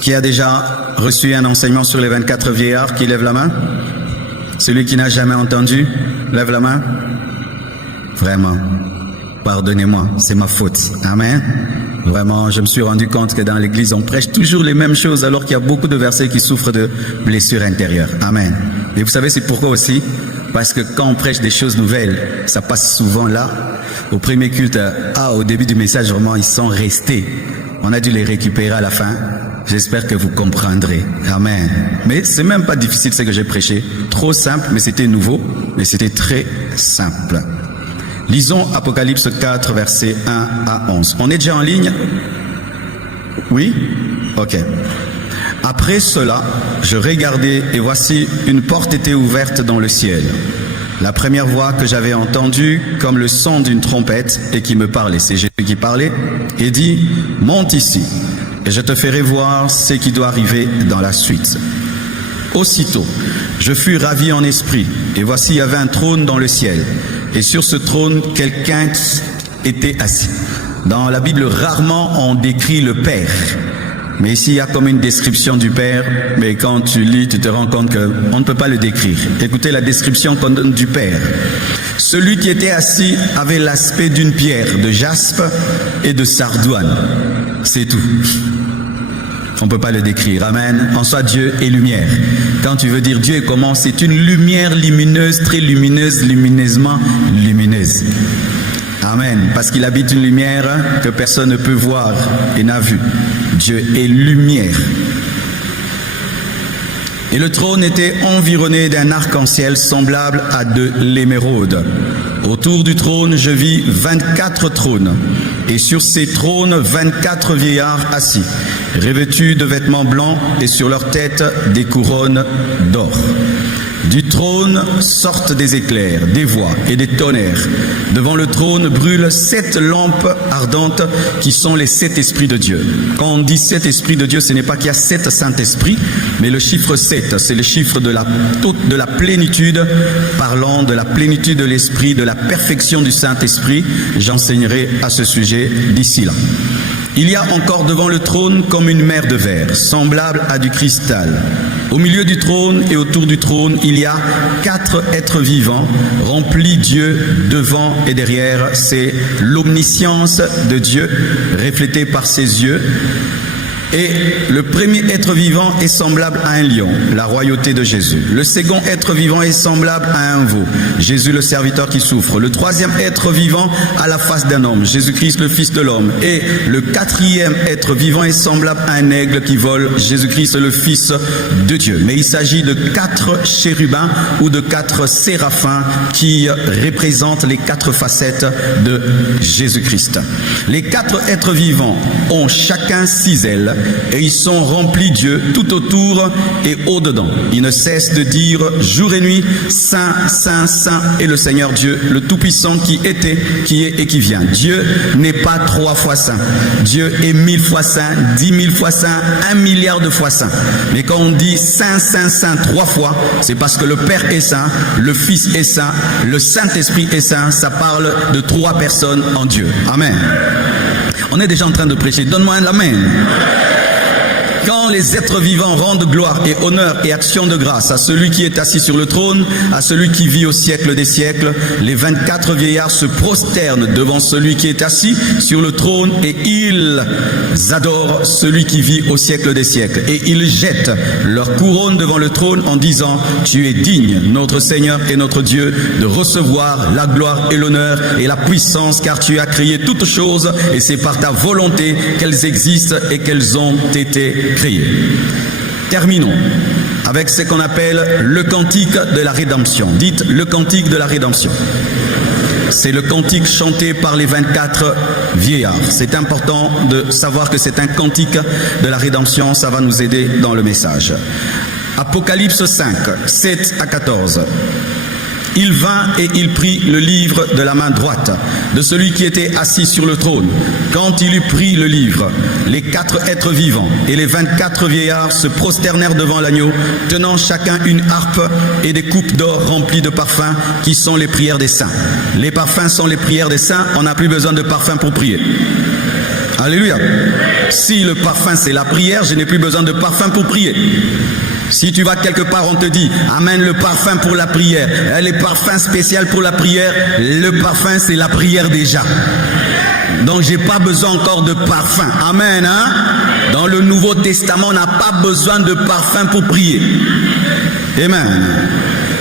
Qui a déjà reçu un enseignement sur les 24 vieillards, qui lève la main? Celui qui n'a jamais entendu, lève la main. Vraiment, pardonnez-moi, c'est ma faute. Amen. Vraiment, je me suis rendu compte que dans l'église, on prêche toujours les mêmes choses alors qu'il y a beaucoup de versets qui souffrent de blessures intérieures. Amen. Et vous savez, c'est pourquoi aussi? Parce que quand on prêche des choses nouvelles, ça passe souvent là. Au premier culte, au début du message, vraiment, ils sont restés. On a dû les récupérer à la fin. J'espère que vous comprendrez. Amen. Mais c'est même pas difficile ce que j'ai prêché. Trop simple, mais c'était nouveau. Mais c'était très simple. Lisons Apocalypse 4, versets 1 à 11. On est déjà en ligne? Oui? Ok. Après cela, je regardai et voici une porte était ouverte dans le ciel. La première voix que j'avais entendue comme le son d'une trompette et qui me parlait, c'est Jésus qui parlait, et dit, monte ici et je te ferai voir ce qui doit arriver dans la suite. Aussitôt, je fus ravi en esprit et voici il y avait un trône dans le ciel. Et sur ce trône, quelqu'un qui était assis. Dans la Bible, rarement on décrit le Père. Mais ici, il y a comme une description du Père. Mais quand tu lis, tu te rends compte qu'on ne peut pas le décrire. Écoutez la description qu'on donne du Père. Celui qui était assis avait l'aspect d'une pierre, de jaspe et de sardoine. C'est tout. On ne peut pas le décrire. Amen. En soi, Dieu est lumière. Quand tu veux dire Dieu est comment? C'est une lumière lumineuse, très lumineuse, lumineusement lumineuse. Amen. Parce qu'il habite une lumière que personne ne peut voir et n'a vue. Dieu est lumière. Et le trône était environné d'un arc-en-ciel semblable à de l'émeraude. Autour du trône, je vis 24 trônes. Et sur ces trônes, 24 vieillards assis, revêtus de vêtements blancs et sur leurs têtes des couronnes d'or. Du trône sortent des éclairs, des voix et des tonnerres. Devant le trône brûlent 7 lampes ardentes qui sont les 7 esprits de Dieu. Quand on dit 7 esprits de Dieu, ce n'est pas qu'il y a 7 Saint-Esprits, mais le chiffre 7, c'est le chiffre de la plénitude, parlant de la plénitude de l'Esprit, de la perfection du Saint-Esprit. J'enseignerai à ce sujet d'ici là. Il y a encore devant le trône comme une mer de verre, semblable à du cristal. Au milieu du trône et autour du trône, il y a 4 êtres vivants, remplis Dieu devant et derrière. C'est l'omniscience de Dieu, reflétée par ses yeux. Et le premier être vivant est semblable à un lion, la royauté de Jésus. Le second être vivant est semblable à un veau, Jésus le serviteur qui souffre. Le troisième être vivant a la face d'un homme, Jésus-Christ le Fils de l'homme. Et le quatrième être vivant est semblable à un aigle qui vole, Jésus-Christ le Fils de Dieu. Mais il s'agit de 4 chérubins ou de 4 séraphins qui représentent les 4 facettes de Jésus-Christ. Les 4 êtres vivants ont chacun 6 ailes. Et ils sont remplis Dieu tout autour et au-dedans. Ils ne cessent de dire jour et nuit, Saint, Saint, Saint est le Seigneur Dieu, le Tout-Puissant qui était, qui est et qui vient. Dieu n'est pas 3 fois saint. Dieu est 1000 fois saint, 10 000 fois saint, 1 milliard de fois saint. Mais quand on dit Saint, Saint, Saint 3 fois, c'est parce que le Père est saint, le Fils est saint, le Saint-Esprit est saint. Ça parle de 3 personnes en Dieu. Amen. On est déjà en train de prêcher. Donne-moi un amen. Quand les êtres vivants rendent gloire et honneur et action de grâce à celui qui est assis sur le trône, à celui qui vit au siècle des siècles, les 24 vieillards se prosternent devant celui qui est assis sur le trône et ils adorent celui qui vit au siècle des siècles. Et ils jettent leur couronne devant le trône en disant « Tu es digne, notre Seigneur et notre Dieu, de recevoir la gloire et l'honneur et la puissance, car tu as créé toutes choses et c'est par ta volonté qu'elles existent et qu'elles ont été créées. » Terminons avec ce qu'on appelle le cantique de la rédemption. Dites le cantique de la rédemption. C'est le cantique chanté par les 24 vieillards. C'est important de savoir que c'est un cantique de la rédemption. Ça va nous aider dans le message. Apocalypse 5, 7 à 14. Il vint et il prit le livre de la main droite de celui qui était assis sur le trône. Quand il eut pris le livre, les 4 êtres vivants et les 24 vieillards se prosternèrent devant l'agneau, tenant chacun une harpe et des coupes d'or remplies de parfums qui sont les prières des saints. Les parfums sont les prières des saints, on n'a plus besoin de parfums pour prier. Alléluia. Si le parfum c'est la prière, je n'ai plus besoin de parfum pour prier. Si tu vas quelque part, on te dit, amène le parfum pour la prière. Les parfums spéciaux pour la prière, le parfum c'est la prière déjà. Donc j'ai pas besoin encore de parfum. Amen. Hein? Dans le Nouveau Testament, on n'a pas besoin de parfum pour prier. Amen.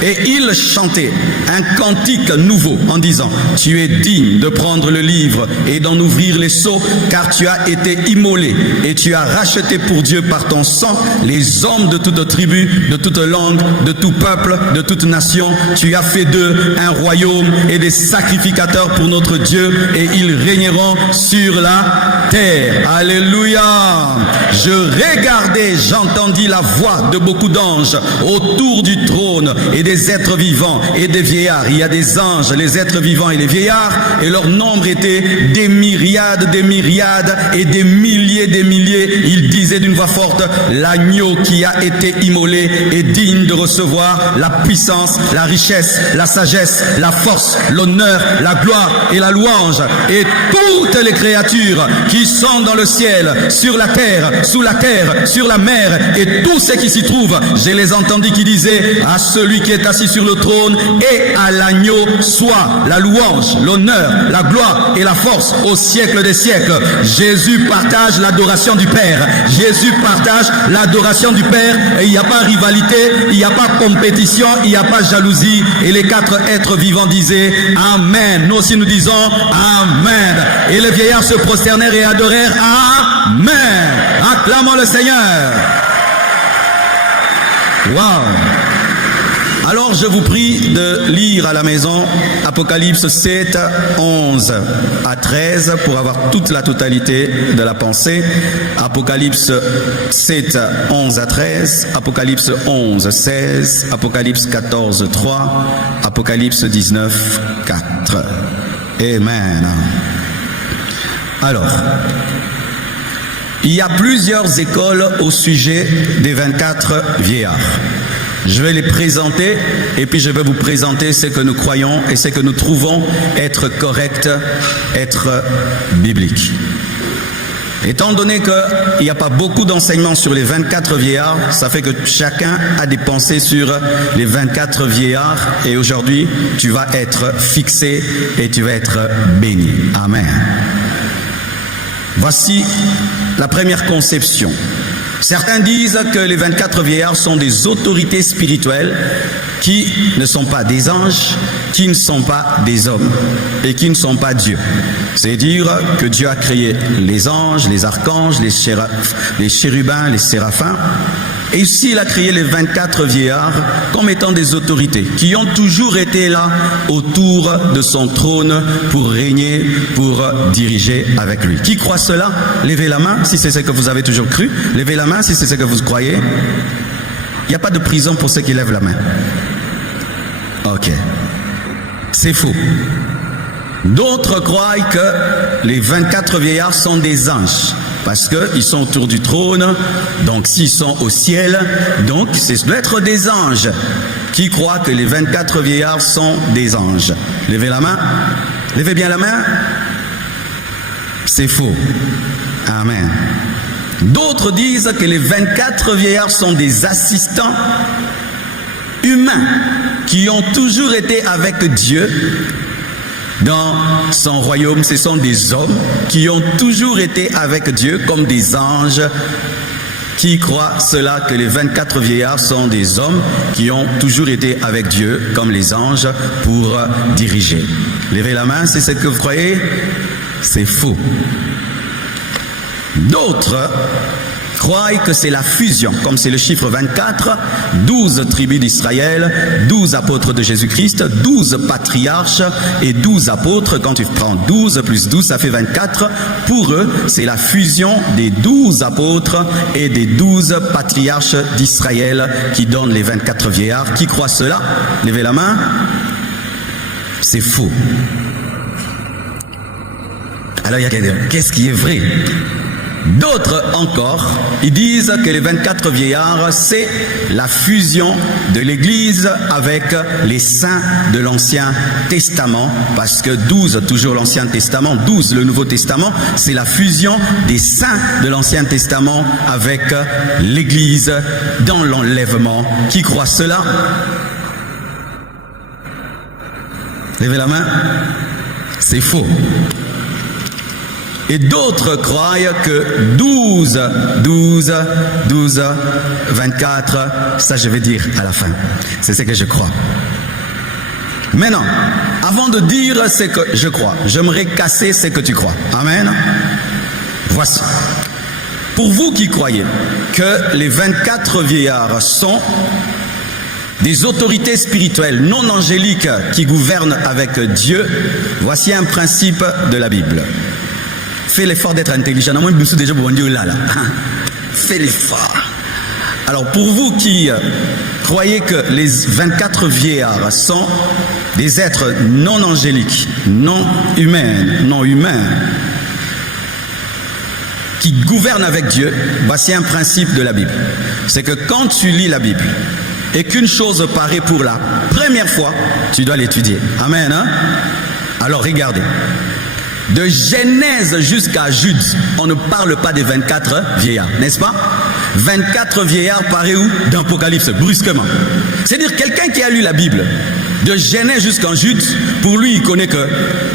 Et il chantait un cantique nouveau en disant, tu es digne de prendre le livre et d'en ouvrir les sceaux, car tu as été immolé et tu as racheté pour Dieu par ton sang les hommes de toute tribu, de toute langue, de tout peuple, de toute nation. Tu as fait d'eux un royaume et des sacrificateurs pour notre Dieu, et ils régneront sur la terre. Alléluia. Je regardais, j'entendis la voix de beaucoup d'anges autour du trône et des êtres vivants et des vieillards. Il y a des anges, les êtres vivants et les vieillards, et leur nombre était des myriades et des milliers. Ils disaient d'une voix forte, l'agneau qui a été immolé est digne de recevoir la puissance, la richesse, la sagesse, la force, l'honneur, la gloire et la louange. Et toutes les créatures qui sont dans le ciel, sur la terre, sous la terre, sur la mer, et tous ceux qui s'y trouvent, je les entendis qui disaient, à celui qui est assis sur le trône et à l'agneau soit la louange, l'honneur, la gloire et la force au siècle des siècles. Jésus partage l'adoration du Père. Jésus partage l'adoration du Père, et il n'y a pas rivalité, il n'y a pas compétition, il n'y a pas jalousie. Et les quatre êtres vivants disaient Amen. Nous aussi nous disons Amen. Et les vieillards se prosternèrent et adorèrent Amen. Acclamons le Seigneur. Wow. Alors je vous prie de lire à la maison Apocalypse 7, 11 à 13 pour avoir toute la totalité de la pensée. Apocalypse 7, 11 à 13, Apocalypse 11, 16, Apocalypse 14, 3, Apocalypse 19, 4. Amen. Alors, il y a plusieurs écoles au sujet des 24 vieillards. Je vais les présenter et puis je vais vous présenter ce que nous croyons et ce que nous trouvons être correct, être biblique. Étant donné qu'il n'y a pas beaucoup d'enseignements sur les 24 vieillards, ça fait que chacun a des pensées sur les 24 vieillards, et aujourd'hui tu vas être fixé et tu vas être béni. Amen. Voici la première conception. Certains disent que les 24 vieillards sont des autorités spirituelles qui ne sont pas des anges, qui ne sont pas des hommes et qui ne sont pas Dieu. C'est dire que Dieu a créé les anges, les archanges, les chérubins, les séraphins. Et ici, il a créé les 24 vieillards comme étant des autorités qui ont toujours été là autour de son trône pour régner, pour diriger avec lui. Qui croit cela? Levez la main si c'est ce que vous avez toujours cru. Levez la main si c'est ce que vous croyez. Il n'y a pas de prison pour ceux qui lèvent la main. Ok. C'est faux. D'autres croient que les 24 vieillards sont des anges. Parce qu'ils sont autour du trône, donc s'ils sont au ciel, donc c'est doit être des anges. Qui croient que les 24 vieillards sont des anges? Levez la main. Levez bien la main. C'est faux. Amen. D'autres disent que les 24 vieillards sont des assistants humains qui ont toujours été avec Dieu. Dans son royaume, ce sont des hommes qui ont toujours été avec Dieu comme des anges. Qui croient cela, que les 24 vieillards sont des hommes qui ont toujours été avec Dieu comme les anges pour diriger? Levez la main, c'est ce que vous croyez? C'est faux. D'autres croient que c'est la fusion, comme c'est le chiffre 24, 12 tribus d'Israël, 12 apôtres de Jésus-Christ, 12 patriarches et 12 apôtres. Quand tu prends 12 plus 12, ça fait 24. Pour eux, c'est la fusion des 12 apôtres et des 12 patriarches d'Israël qui donnent les 24 vieillards. Qui croit cela? Levez la main. C'est faux. Alors il y a qu'est-ce qui est vrai? D'autres encore, ils disent que les 24 vieillards, c'est la fusion de l'Église avec les saints de l'Ancien Testament, parce que 12, toujours l'Ancien Testament, 12, le Nouveau Testament, c'est la fusion des saints de l'Ancien Testament avec l'Église dans l'enlèvement. Qui croit cela? Levez la main. C'est faux. Et d'autres croient que 12, 24, ça je vais dire à la fin. C'est ce que je crois. Maintenant, avant de dire ce que je crois, j'aimerais casser ce que tu crois. Amen. Voici. Pour vous qui croyez que les 24 vieillards sont des autorités spirituelles non angéliques qui gouvernent avec Dieu, voici un principe de la Bible. Fais l'effort d'être intelligent. Fais l'effort. Alors pour vous qui croyez que les 24 vieillards sont des êtres non angéliques, non humains, qui gouvernent avec Dieu, voici un principe de la Bible. C'est que quand tu lis la Bible et qu'une chose paraît pour la première fois, tu dois l'étudier. Amen. Hein? Alors regardez. De Genèse jusqu'à Jude, on ne parle pas des 24 vieillards, n'est-ce pas? 24 vieillards paraît où? Dans l'Apocalypse, brusquement. C'est-à-dire quelqu'un qui a lu la Bible, de Genèse jusqu'en Jude, pour lui, il connaît que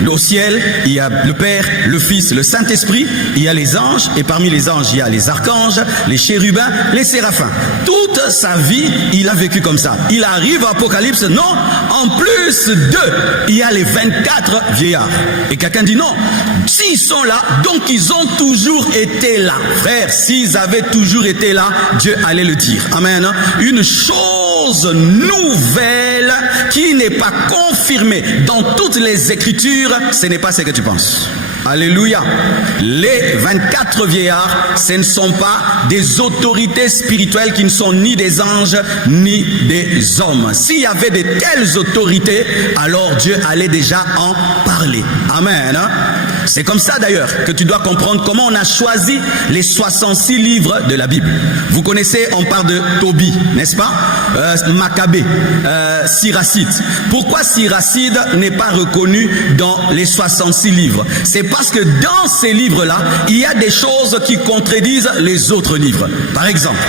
au ciel, il y a le Père, le Fils, le Saint-Esprit, il y a les anges, et parmi les anges, il y a les archanges, les chérubins, les séraphins. Toute sa vie, il a vécu comme ça. Il arrive à Apocalypse, non, en plus d'eux, il y a les 24 vieillards. Et quelqu'un dit non, s'ils sont là, donc ils ont toujours été là. Frère, s'ils avaient toujours été là, Dieu allait le dire. Amen. Une chose nouvelle qui n'est pas confirmée dans toutes les Écritures, ce n'est pas ce que tu penses. Alléluia. Les 24 vieillards, ce ne sont pas des autorités spirituelles qui ne sont ni des anges ni des hommes. S'il y avait de telles autorités, alors Dieu allait déjà en parler. Amen. C'est comme ça d'ailleurs que tu dois comprendre comment on a choisi les 66 livres de la Bible. Vous connaissez, on parle de Tobie, n'est-ce pas? Maccabée, Siracide. Pourquoi Siracide n'est pas reconnu dans les 66 livres? C'est parce que dans ces livres-là, il y a des choses qui contredisent les autres livres. Par exemple,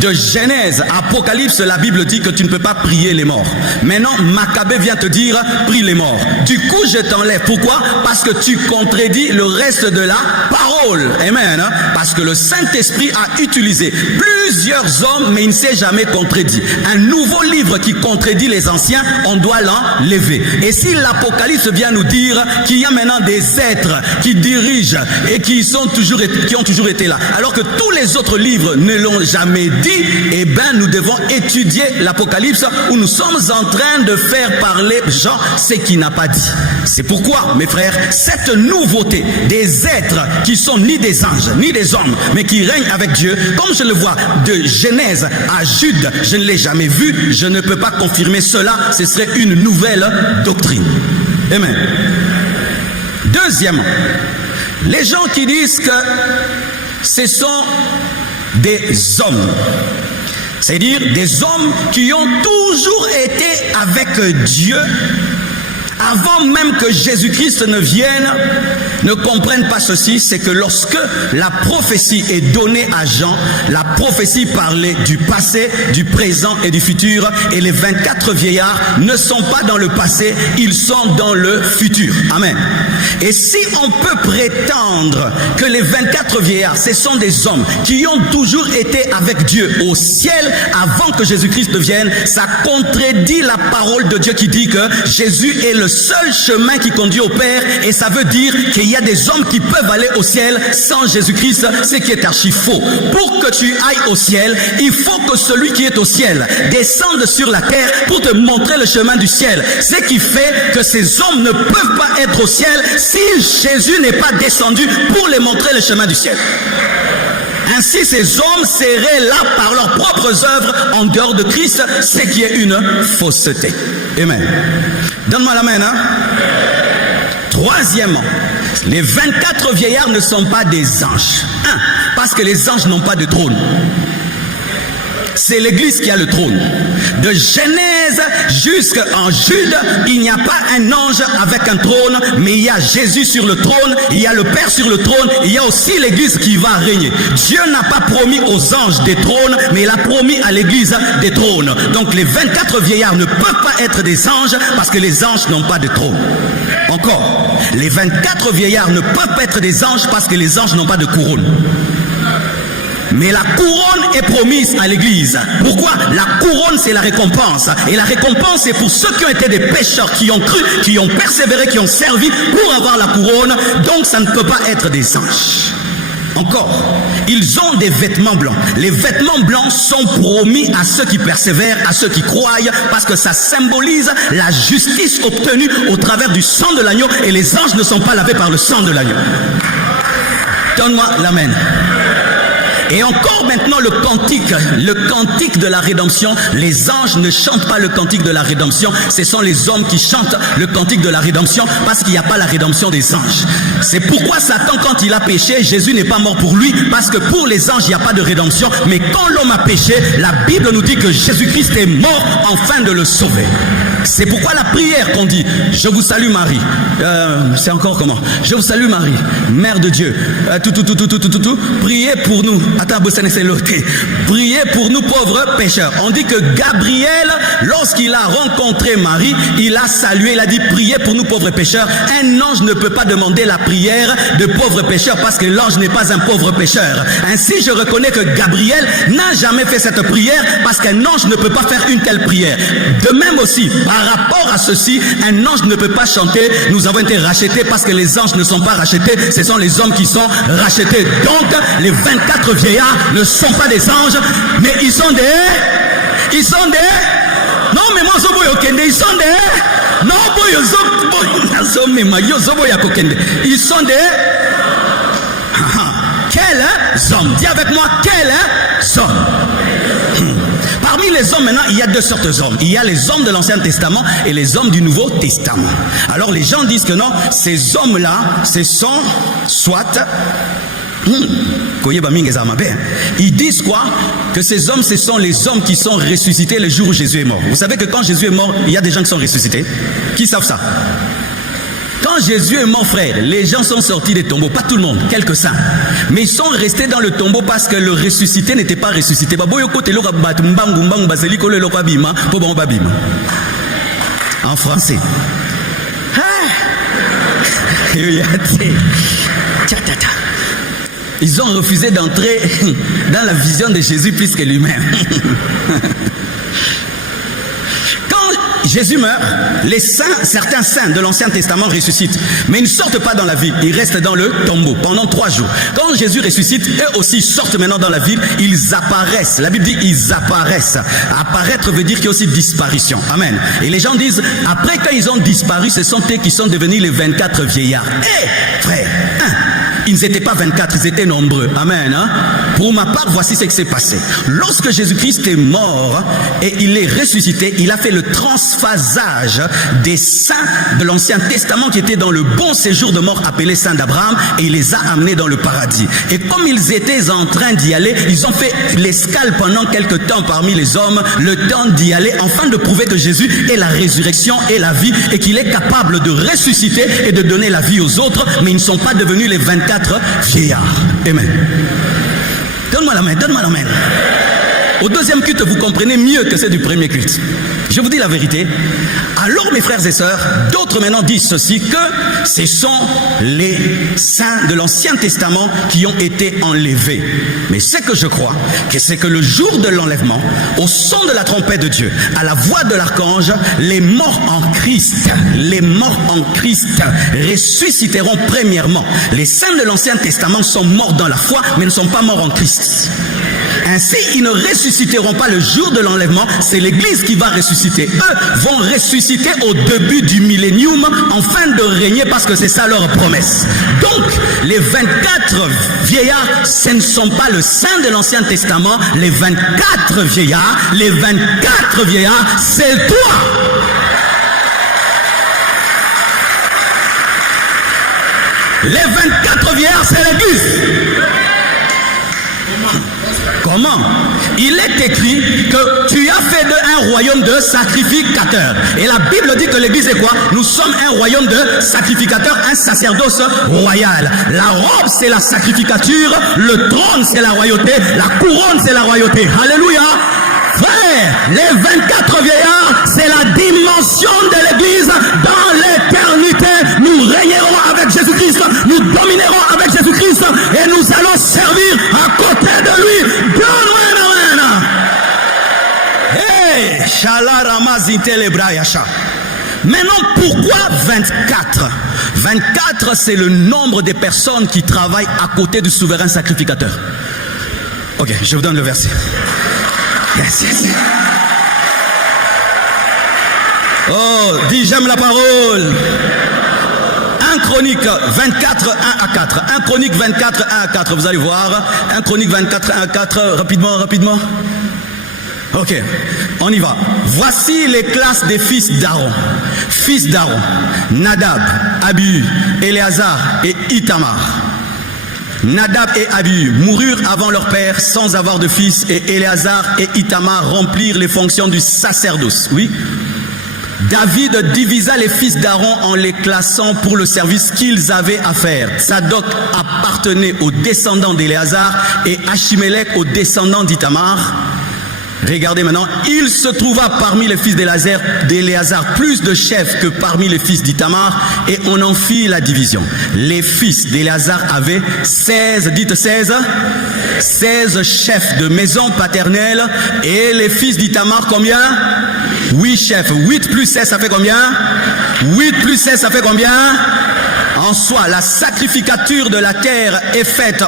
de Genèse à Apocalypse, la Bible dit que tu ne peux pas prier les morts. Maintenant, Maccabée vient te dire, prie les morts. Du coup, je t'enlève. Pourquoi? Parce que tu contredis le reste de la parole. Amen. Parce que le Saint-Esprit a utilisé plusieurs hommes, mais il ne s'est jamais contredit. Un nouveau livre qui contredit les anciens, on doit l'enlever. Et si l'Apocalypse vient nous dire qu'il y a maintenant des êtres qui dirigent et qui ont toujours été là, alors que tous les autres livres ne l'ont jamais dit, eh bien nous devons étudier l'Apocalypse où nous sommes en train de faire parler Jean ce qu'il n'a pas dit. C'est pourquoi, mes frères, cette nouveauté des êtres qui sont ni des anges, ni des hommes, mais qui règnent avec Dieu, comme je le vois de Genèse à Jude, je ne l'ai jamais vu, je ne peux pas confirmer cela, ce serait une nouvelle doctrine. Amen. Deuxièmement, les gens qui disent que ce sont des hommes, c'est-à-dire des hommes qui ont toujours été avec Dieu, avant même que Jésus-Christ ne vienne, ne comprennent pas ceci, c'est que lorsque la prophétie est donnée à Jean, la prophétie parlait du passé, du présent et du futur, et les 24 vieillards ne sont pas dans le passé, ils sont dans le futur. Amen. Et si on peut prétendre que les 24 vieillards, ce sont des hommes qui ont toujours été avec Dieu au ciel avant que Jésus-Christ vienne, ça contredit la parole de Dieu qui dit que Jésus est le seul chemin qui conduit au Père, et ça veut dire qu'il y a des hommes qui peuvent aller au ciel sans Jésus-Christ, ce qui est archi faux. Pour que tu ailles au ciel, il faut que celui qui est au ciel descende sur la terre pour te montrer le chemin du ciel. Ce qui fait que ces hommes ne peuvent pas être au ciel si Jésus n'est pas descendu pour les montrer le chemin du ciel. Ainsi, ces hommes seraient là par leurs propres œuvres en dehors de Christ, ce qui est une fausseté. Amen. Donne-moi la main, hein? Troisièmement, Les 24 vieillards ne sont pas des anges. Parce que les anges n'ont pas de trône. C'est l'Église qui a le trône. De Genèse jusqu'en Jude, il n'y a pas un ange avec un trône, mais il y a Jésus sur le trône, il y a le Père sur le trône, il y a aussi l'Église qui va régner. Dieu n'a pas promis aux anges des trônes, mais il a promis à l'Église des trônes. Donc les 24 vieillards ne peuvent pas être des anges parce que les anges n'ont pas de trône. Encore, les 24 vieillards ne peuvent pas être des anges parce que les anges n'ont pas de couronne. Mais la couronne est promise à l'Église. Pourquoi? La couronne, c'est la récompense. Et la récompense, c'est pour ceux qui ont été des pécheurs, qui ont cru, qui ont persévéré, qui ont servi pour avoir la couronne. Donc, ça ne peut pas être des anges. Encore, ils ont des vêtements blancs. Les vêtements blancs sont promis à ceux qui persévèrent, à ceux qui croient, parce que ça symbolise la justice obtenue au travers du sang de l'agneau. Et les anges ne sont pas lavés par le sang de l'agneau. Donne-moi l'amen. Et encore maintenant le cantique de la rédemption. Les anges ne chantent pas le cantique de la rédemption. Ce sont les hommes qui chantent le cantique de la rédemption parce qu'il n'y a pas la rédemption des anges. C'est pourquoi Satan, quand il a péché, Jésus n'est pas mort pour lui, parce que pour les anges, il n'y a pas de rédemption. Mais quand l'homme a péché, la Bible nous dit que Jésus-Christ est mort afin de le sauver. C'est pourquoi la prière qu'on dit, je vous salue Marie, c'est encore comment? Je vous salue Marie, Mère de Dieu, priez pour nous. Priez pour nous pauvres pécheurs. On dit que Gabriel, lorsqu'il a rencontré Marie, il a salué, il a dit priez pour nous pauvres pécheurs. Un ange ne peut pas demander la prière de pauvres pécheurs parce que l'ange n'est pas un pauvre pécheur. Ainsi, je reconnais que Gabriel n'a jamais fait cette prière parce qu'un ange ne peut pas faire une telle prière. De même aussi, par rapport à ceci, un ange ne peut pas chanter nous avons été rachetés, parce que les anges ne sont pas rachetés, ce sont les hommes qui sont rachetés. Donc, les 24 vieillards ne sont pas des anges, mais ils sont des... Non, mais moi, ils sont des... Non, ils sont des... Quels hommes? Dis avec moi, quels hommes? Parmi les hommes, maintenant, il y a deux sortes d'hommes. Il y a les hommes de l'Ancien Testament et les hommes du Nouveau Testament. Alors, les gens disent que non, ces hommes-là, ce sont soit... Ils disent quoi? Que ces hommes, ce sont les hommes qui sont ressuscités le jour où Jésus est mort. Vous savez que quand Jésus est mort, il y a des gens qui sont ressuscités. Qui savent ça? Quand Jésus est mort, frère, les gens sont sortis des tombeaux. Pas tout le monde, quelques-uns. Mais ils sont restés dans le tombeau parce que le ressuscité n'était pas ressuscité. En français. Ils ont refusé d'entrer dans la vision de Jésus plus que lui-même. Quand Jésus meurt, les saints, certains saints de l'Ancien Testament ressuscitent, mais ils ne sortent pas dans la ville, ils restent dans le tombeau pendant 3 jours. Quand Jésus ressuscite, eux aussi sortent maintenant dans la ville, ils apparaissent. La Bible dit ils apparaissent. Apparaître veut dire qu'il y a aussi disparition. Amen. Et les gens disent, après quand ils ont disparu, ce sont eux qui sont devenus les 24 vieillards. Frère, ils n'étaient pas 24, ils étaient nombreux. Amen. Hein? Pour ma part, voici ce qui s'est passé. Lorsque Jésus-Christ est mort et il est ressuscité, il a fait le transphasage des saints de l'Ancien Testament qui étaient dans le bon séjour de mort appelé saint d'Abraham, et il les a amenés dans le paradis. Et comme ils étaient en train d'y aller, ils ont fait l'escale pendant quelque temps parmi les hommes, le temps d'y aller, afin de prouver que Jésus est la résurrection et la vie, et qu'il est capable de ressusciter et de donner la vie aux autres, mais ils ne sont pas devenus les 24 vieillards. Amen. Donne-moi la main, donne-moi la main. Au deuxième culte, vous comprenez mieux que c'est du premier culte. Je vous dis la vérité. Alors, mes frères et sœurs, d'autres maintenant disent ceci, que ce sont les saints de l'Ancien Testament qui ont été enlevés. Mais ce que je crois, c'est que le jour de l'enlèvement, au son de la trompette de Dieu, à la voix de l'archange, les morts en Christ ressusciteront premièrement. Les saints de l'Ancien Testament sont morts dans la foi, mais ne sont pas morts en Christ. Ainsi, ils ne ressusciteront pas le jour de l'enlèvement, c'est l'Église qui va ressusciter. Eux vont ressusciter au début du millénium, afin de régner, parce que c'est ça leur promesse. Donc, les 24 vieillards, ce ne sont pas le saint de l'Ancien Testament. Les 24 vieillards, c'est toi. Les 24 vieillards, c'est l'église. Comment? Il est écrit que tu as fait d'eux un royaume de sacrificateurs. Et la Bible dit que l'église est quoi? Nous sommes un royaume de sacrificateurs, un sacerdoce royal. La robe, c'est la sacrificature. Le trône, c'est la royauté. La couronne, c'est la royauté. Alléluia. Frère, les 24 vieillards, c'est la dimension de l'église dans l'éternité. Nous régnerons avec Jésus-Christ, nous dominerons avec Jésus-Christ et nous allons servir à côté de lui. Donne-moi un amen. Hey, Shalarama Zintelebrayasha. Maintenant, pourquoi 24? 24, c'est le nombre des personnes qui travaillent à côté du souverain sacrificateur. Ok, je vous donne le verset. Yes. Oh, dis j'aime la parole. 1 Chronique 24, 1 à 4. 1 Chronique 24, 1 à 4. Vous allez voir. 1 Chronique 24, 1 à 4. Rapidement. Ok, on y va. Voici les classes des fils d'Aaron. Fils d'Aaron, Nadab, Abihu, Éléazar et Ithamar. Nadab et Abihu moururent avant leur père sans avoir de fils, et Éléazar et Ithamar remplirent les fonctions du sacerdoce. Oui. David divisa les fils d'Aaron en les classant pour le service qu'ils avaient à faire. Tsadok appartenait aux descendants d'Éléazar et Achimélec aux descendants d'Ithamar. Regardez maintenant, il se trouva parmi les fils d'Éléazar plus de chefs que parmi les fils d'Ithamar, et on en fit la division. Les fils d'Éléazar avaient 16, dites 16 chefs de maison paternelle, et les fils d'Ithamar combien? 8 chefs. 8 plus 16, ça fait combien? 8 plus 16, ça fait combien? En soi, la sacrificature de la terre est faite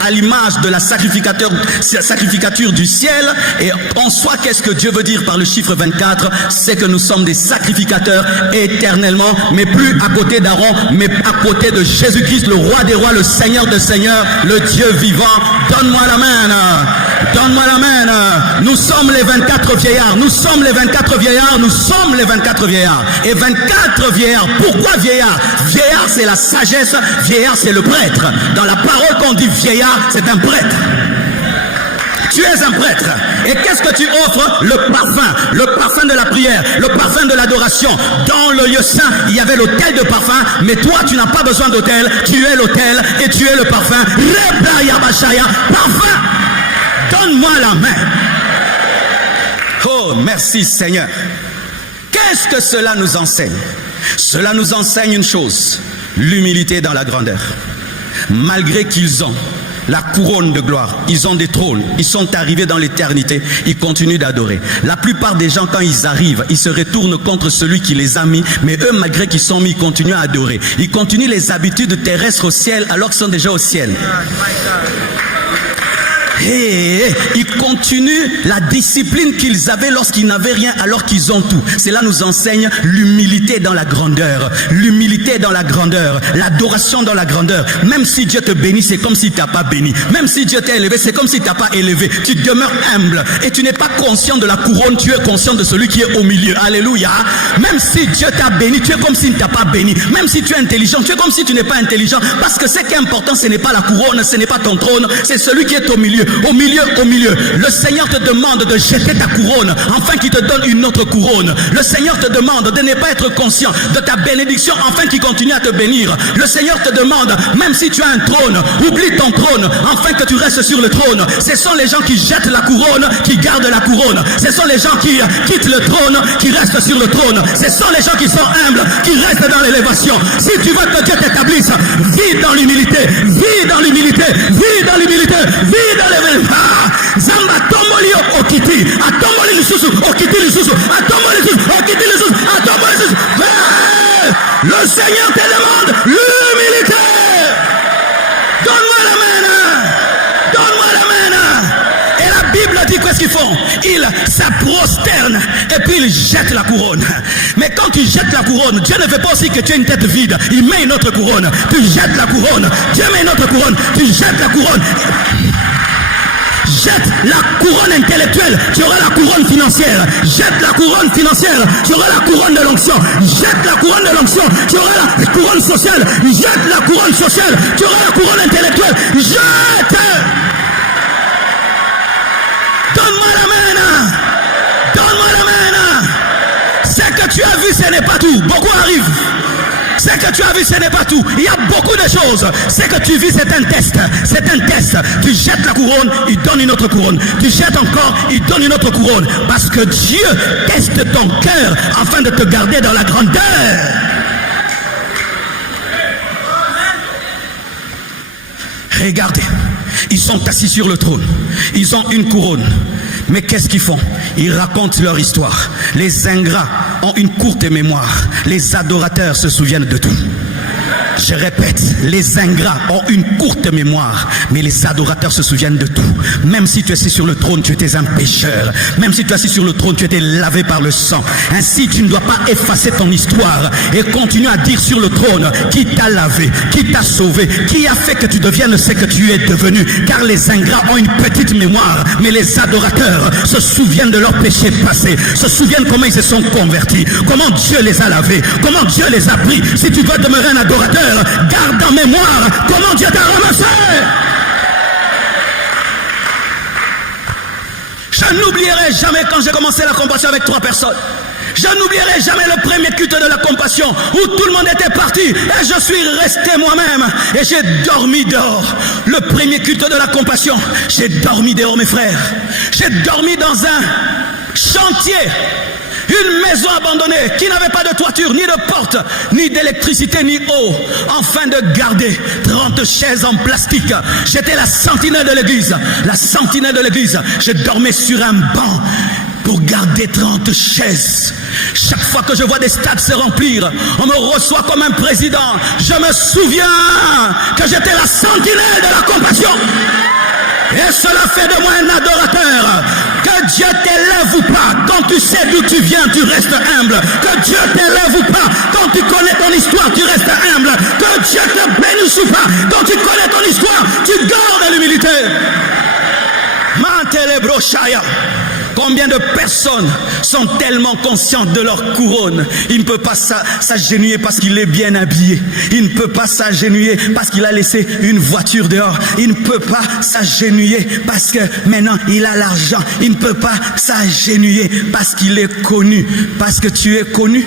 à l'image de la sacrificature du ciel. Et en soi, qu'est-ce que Dieu veut dire par le chiffre 24? C'est que nous sommes des sacrificateurs éternellement, mais plus à côté d'Aaron, mais à côté de Jésus-Christ, le roi des rois, le Seigneur des seigneurs, le Dieu vivant. Donne-moi la main. Donne-moi la main. Nous sommes les 24 vieillards. Nous sommes les 24 vieillards. Nous sommes les 24 vieillards. Et 24 vieillards. Pourquoi vieillard? Vieillard, c'est la sagesse. Vieillard, c'est le prêtre. Dans la parole qu'on dit vieillard, c'est un prêtre. Tu es un prêtre. Et qu'est-ce que tu offres? Le parfum de la prière, le parfum de l'adoration. Dans le lieu saint, il y avait l'autel de parfum, mais toi, tu n'as pas besoin d'autel. Tu es l'autel et tu es le parfum. Parfum. Donne-moi la main. Oh, merci Seigneur. Qu'est-ce que cela nous enseigne? Cela nous enseigne une chose, l'humilité dans la grandeur. Malgré qu'ils ont la couronne de gloire, ils ont des trônes, ils sont arrivés dans l'éternité, ils continuent d'adorer. La plupart des gens, quand ils arrivent, ils se retournent contre celui qui les a mis, mais eux, malgré qu'ils sont mis, ils continuent à adorer. Ils continuent les habitudes terrestres au ciel alors qu'ils sont déjà au ciel. Et ils continuent la discipline qu'ils avaient lorsqu'ils n'avaient rien alors qu'ils ont tout. Cela nous enseigne l'humilité dans la grandeur. L'humilité dans la grandeur. L'adoration dans la grandeur. Même si Dieu te bénit, c'est comme s'il ne t'a pas béni. Même si Dieu t'a élevé, c'est comme s'il ne t'a pas élevé. Tu demeures humble et tu n'es pas conscient de la couronne, tu es conscient de celui qui est au milieu. Alléluia. Même si Dieu t'a béni, tu es comme s'il ne t'a pas béni. Même si tu es intelligent, tu es comme si tu n'es pas intelligent. Parce que ce qui est important, ce n'est pas la couronne, ce n'est pas ton trône, c'est celui qui est au milieu. Au milieu. Le Seigneur te demande de jeter ta couronne afin qu'il te donne une autre couronne. Le Seigneur te demande de ne pas être conscient de ta bénédiction afin qu'il continue à te bénir. Le Seigneur te demande, même si tu as un trône, oublie ton trône afin que tu restes sur le trône. Ce sont les gens qui jettent la couronne qui gardent la couronne. Ce sont les gens qui quittent le trône qui restent sur le trône. Ce sont les gens qui sont humbles qui restent dans l'élévation. Si tu veux que Dieu t'établisse, vis dans l'humilité, vis dans l'humilité, vis dans l'humilité, vis dans l'humilité. Zamba tomboli okiti, atomboli lisusu, okiti lisusu, atomboli lisusu, okiti lisusu, atomboli lisusu. Le Seigneur te demande l'humilité. Donne-moi la main. Donne-moi la main. Et la Bible dit qu'est-ce qu'ils font? Ils se prosternent et puis ils jettent la couronne. Mais quand tu jettes la couronne, Dieu ne veut pas aussi que tu aies une tête vide. Il met une autre couronne. Tu jettes la couronne. Dieu met une autre couronne. Tu jettes la couronne. Jette la couronne intellectuelle, tu auras la couronne financière. Jette la couronne financière, tu auras la couronne de l'onction. Jette la couronne de l'onction, tu auras la couronne sociale. Jette la couronne sociale, tu auras la couronne intellectuelle. Jette. Donne-moi la main. Donne-moi la main. Ce que tu as vu, ce n'est pas tout. Beaucoup arrivent. Ce que tu as vu, ce n'est pas tout. Il y a beaucoup de choses. Ce que tu vis, c'est un test. C'est un test. Tu jettes la couronne, il donne une autre couronne. Tu jettes encore, il donne une autre couronne. Parce que Dieu teste ton cœur afin de te garder dans la grandeur. Regardez, ils sont assis sur le trône. Ils ont une couronne. Mais qu'est-ce qu'ils font? Ils racontent leur histoire. Les ingrats ont une courte mémoire. Les adorateurs se souviennent de tout. Je répète, les ingrats ont une courte mémoire, mais les adorateurs se souviennent de tout. Même si tu es assis sur le trône, tu étais un pécheur. Même si tu es assis sur le trône, tu étais lavé par le sang. Ainsi, tu ne dois pas effacer ton histoire et continuer à dire sur le trône qui t'a lavé, qui t'a sauvé, qui a fait que tu deviennes ce que tu es devenu. Car les ingrats ont une petite mémoire, mais les adorateurs se souviennent de leurs péchés passés, se souviennent comment ils se sont convertis, comment Dieu les a lavés, comment Dieu les a pris. Si tu veux demeurer un adorateur, garde en mémoire comment Dieu t'a ramassé. Je n'oublierai jamais quand j'ai commencé la compassion avec 3 personnes. Je n'oublierai jamais le premier culte de la compassion où tout le monde était parti et je suis resté moi-même et j'ai dormi dehors. Le premier culte de la compassion, j'ai dormi dehors, mes frères. J'ai dormi dans un chantier. Une maison abandonnée qui n'avait pas de toiture, ni de porte, ni d'électricité, ni eau, afin de garder 30 chaises en plastique. J'étais la sentinelle de l'église. La sentinelle de l'église. Je dormais sur un banc pour garder 30 chaises. Chaque fois que je vois des stades se remplir, on me reçoit comme un président. Je me souviens que j'étais la sentinelle de la compassion. Et cela fait de moi un adorateur. Que Dieu t'élève ou pas, quand tu sais d'où tu viens, tu restes humble. Que Dieu t'élève ou pas, quand tu connais ton histoire, tu restes humble. Que Dieu te bénisse ou pas, quand tu connais ton histoire, tu gardes l'humilité. Mantelebrochaya. Combien de personnes sont tellement conscientes de leur couronne, il ne peut pas s'agenouiller parce qu'il est bien habillé. Il ne peut pas s'agenouiller parce qu'il a laissé une voiture dehors. Il ne peut pas s'agenouiller parce que maintenant il a l'argent. Il ne peut pas s'agenouiller parce qu'il est connu. Parce que tu es connu,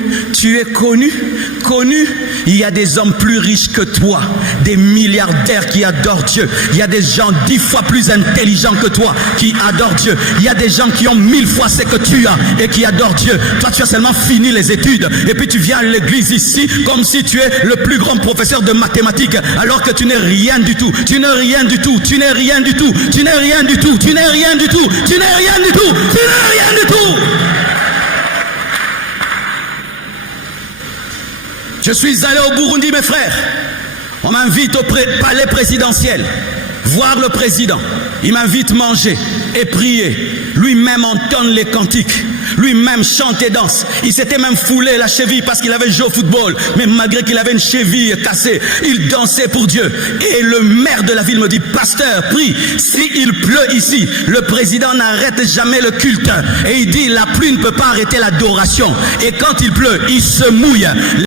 connu. Il y a des hommes plus riches que toi, des milliardaires qui adorent Dieu. Il y a des gens 10 fois plus intelligents que toi qui adorent Dieu. Il y a des gens qui ont 1000 fois ce que tu as et qui adorent Dieu. Toi, tu as seulement fini les études et puis tu viens à l'église ici comme si tu es le plus grand professeur de mathématiques alors que tu n'es rien du tout. Tu n'es rien du tout. Tu n'es rien du tout. Tu n'es rien du tout. Tu n'es rien du tout. Tu n'es rien du tout. Tu n'es rien du tout. Je suis allé au Burundi, mes frères. On m'invite au palais présidentiel, voir le président. Il m'invite à manger et prier. Lui-même entonne les cantiques. Lui-même chante et danse. Il s'était même foulé la cheville parce qu'il avait joué au football. Mais malgré qu'il avait une cheville cassée, il dansait pour Dieu. Et le maire de la ville me dit, pasteur, prie, s'il pleut ici, le président n'arrête jamais le culte. Et il dit, la pluie ne peut pas arrêter l'adoration. Et quand il pleut, il se mouille.